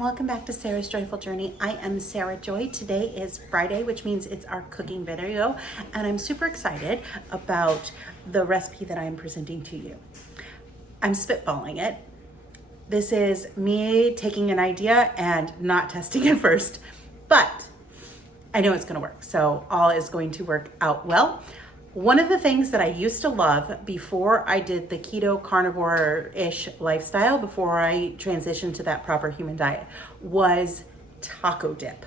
and welcome back to Sarah's Joyful Journey. I am Sarah Joy. Today is Friday, which means it's our cooking video, and I'm super excited about the recipe that I'm presenting to you. I'm spitballing it. This is me taking an idea and not testing it first, but I know it's going to work, so all is going to work out well. One of the things that I used to love before I did the keto carnivore-ish lifestyle, before I transitioned to that proper human diet, was taco dip.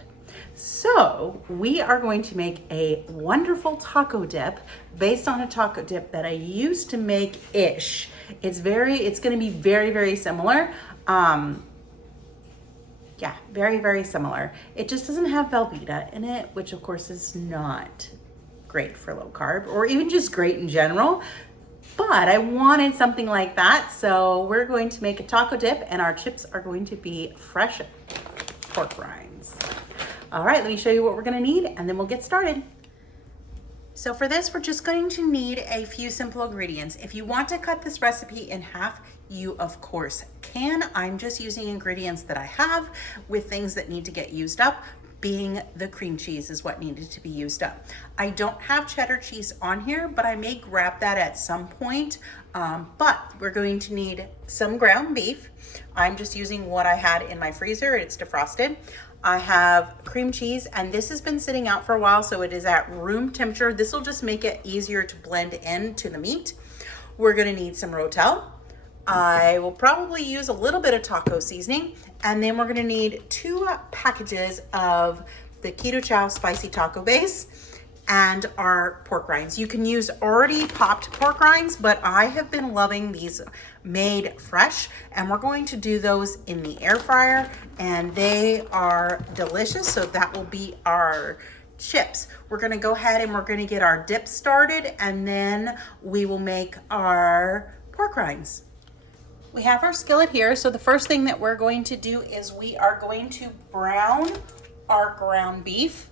So we are going to make a wonderful taco dip based on a taco dip that I used to make-ish. It's going to be very, very similar. Yeah, very, very similar. It just doesn't have Velveeta in it, which of course is not great for low carb or even just great in general, but I wanted something like that. So we're going to make a taco dip and our chips are going to be fresh pork rinds. All right, let me show you what we're gonna need and then we'll get started. So for this, we're just going to need a few simple ingredients. If you want to cut this recipe in half, you of course can. I'm just using ingredients that I have with things that need to get used up, being the cream cheese is what needed to be used up. I don't have cheddar cheese on here, but I may grab that at some point. But we're going to need some ground beef. I'm just using what I had in my freezer. It's defrosted. I have cream cheese, and this has been sitting out for a while, so it is at room temperature. This will just make it easier to blend into the meat. We're gonna need some Rotel. I will probably use a little bit of taco seasoning, and then we're gonna need 2 packages of the Keto Chow spicy taco base and our pork rinds. You can use already popped pork rinds, but I have been loving these made fresh, and we're going to do those in the air fryer, and they are delicious. So that will be our chips. We're gonna go ahead and we're gonna get our dip started, and then we will make our pork rinds. We have our skillet here. So the first thing that we're going to do is we are going to brown our ground beef.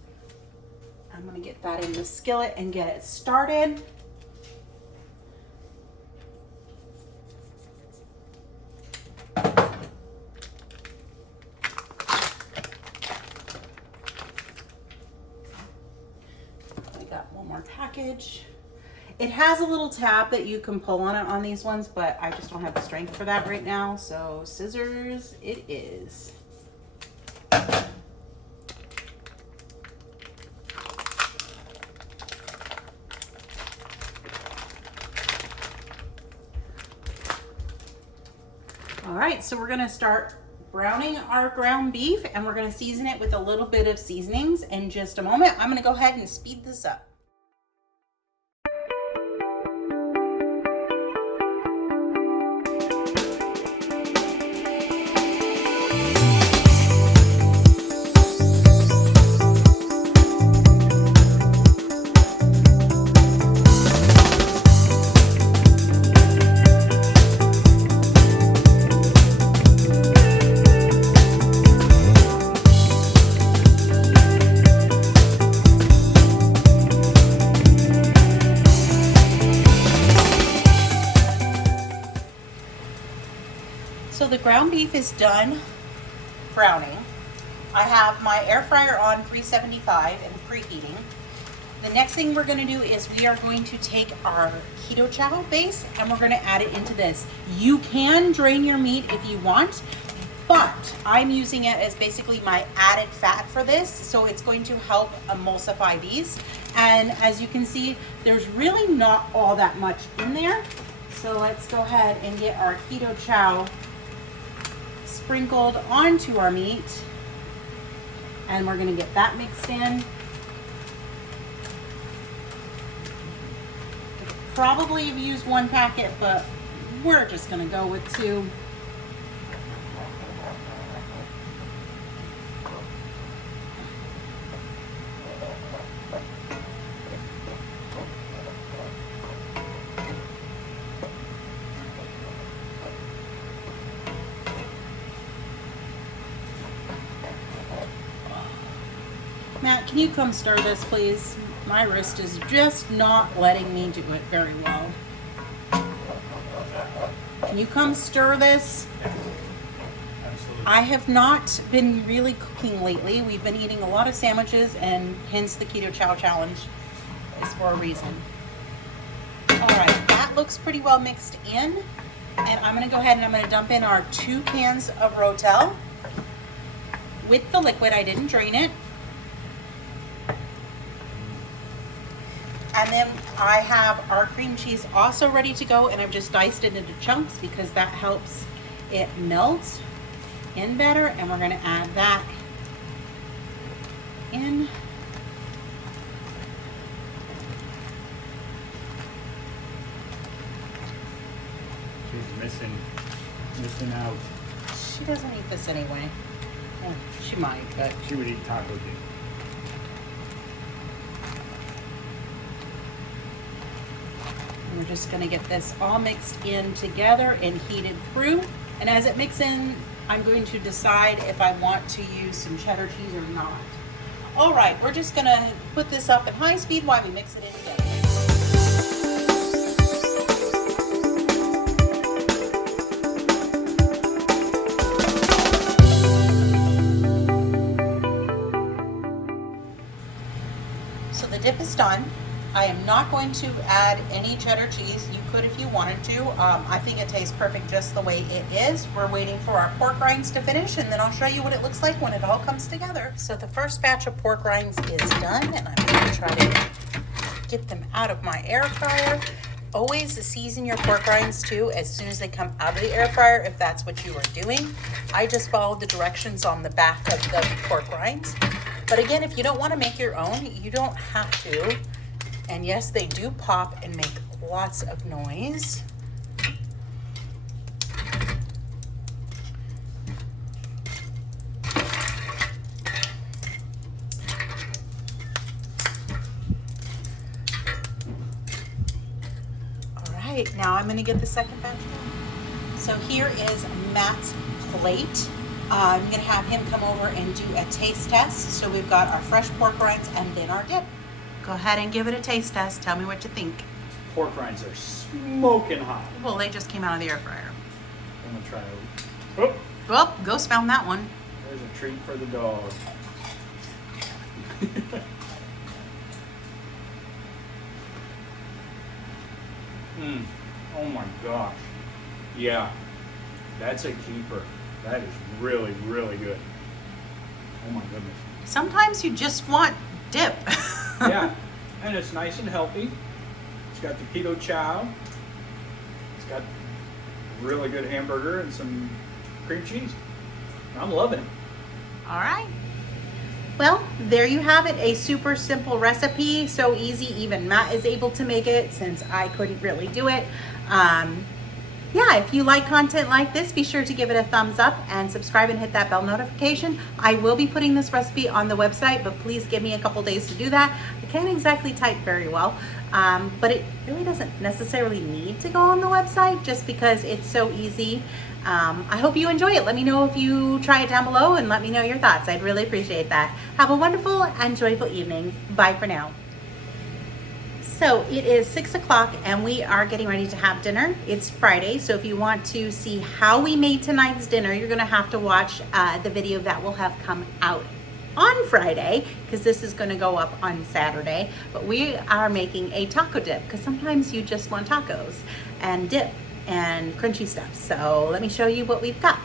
I'm gonna get that in the skillet and get it started. I got one more package. It has a little tab that you can pull on it on these ones, but I just don't have the strength for that right now. So scissors it is. All right, so we're gonna start browning our ground beef, and we're gonna season it with a little bit of seasonings in just a moment. I'm gonna go ahead and speed this up. So the ground beef is done browning. I have my air fryer on 375 and preheating. The next thing we're gonna do is we are going to take our Keto Chow base and we're gonna add it into this. You can drain your meat if you want, but I'm using it as basically my added fat for this. So it's going to help emulsify these. And as you can see, there's really not all that much in there. So let's go ahead and get our Keto Chow sprinkled onto our meat, and we're gonna get that mixed in. Probably have used 1 packet, but we're just gonna go with 2. Matt, can you come stir this, please? My wrist is just not letting me do it very well. Can you come stir this? Absolutely. I have not been really cooking lately. We've been eating a lot of sandwiches, and hence the Keto Chow Challenge is for a reason. All right, that looks pretty well mixed in. And I'm gonna go ahead and I'm gonna dump in our 2 cans of Rotel with the liquid. I didn't drain it. And then I have our cream cheese also ready to go, and I've just diced it into chunks because that helps it melt in better. And we're gonna add that in. She's missing out. She doesn't eat this anyway. Well, she might, but She would eat taco dip. we're just gonna get this all mixed in together and heated through. And as it mixes in, I'm going to decide if I want to use some cheddar cheese or not. All right, we're just gonna put this up at high speed while we mix it in together. So the dip is done. I am not going to add any cheddar cheese. You could if you wanted to. I think it tastes perfect just the way it is. We're waiting for our pork rinds to finish, and then I'll show you what it looks like when it all comes together. So the first batch of pork rinds is done, and I'm going to try to get them out of my air fryer. Always season your pork rinds too as soon as they come out of the air fryer, if that's what you are doing. I just followed the directions on the back of the pork rinds. But again, if you don't want to make your own, you don't have to. And yes, they do pop and make lots of noise. All right, now I'm gonna get the second batch. So here is Matt's plate. I'm gonna have him come over and do a taste test. So we've got our fresh pork rinds and then our dip. Go ahead and give it a taste test. Tell me what you think. Pork rinds are smoking hot. Well, they just came out of the air fryer. I'm gonna try it. Oh, Well, Ghost found that one. there's a treat for the dog. Oh my gosh. Yeah, that's a keeper. That is really, really good. Oh my goodness. Sometimes you just want dip. Yeah, and it's nice and healthy. It's got the keto chow. It's got really good hamburger and some cream cheese. I'm loving it. All right. Well, there you have it. A super simple recipe. So easy. Even Matt is able to make it since I couldn't really do it. Yeah, if you like content like this, be sure to give it a thumbs up and subscribe and hit that bell notification. I will be putting this recipe on the website, but please give me a couple days to do that. I can't exactly type very well, but it really doesn't necessarily need to go on the website just because it's so easy. I hope you enjoy it. Let me know if you try it down below and let me know your thoughts. I'd really appreciate that. Have a wonderful and joyful evening. Bye for now. So it is 6 o'clock and we are getting ready to have dinner. It's Friday, so if you want to see how we made tonight's dinner, you're gonna have to watch the video that will have come out on Friday, because this is gonna go up on Saturday. But we are making a taco dip, because sometimes you just want tacos and dip and crunchy stuff. So let me show you what we've got.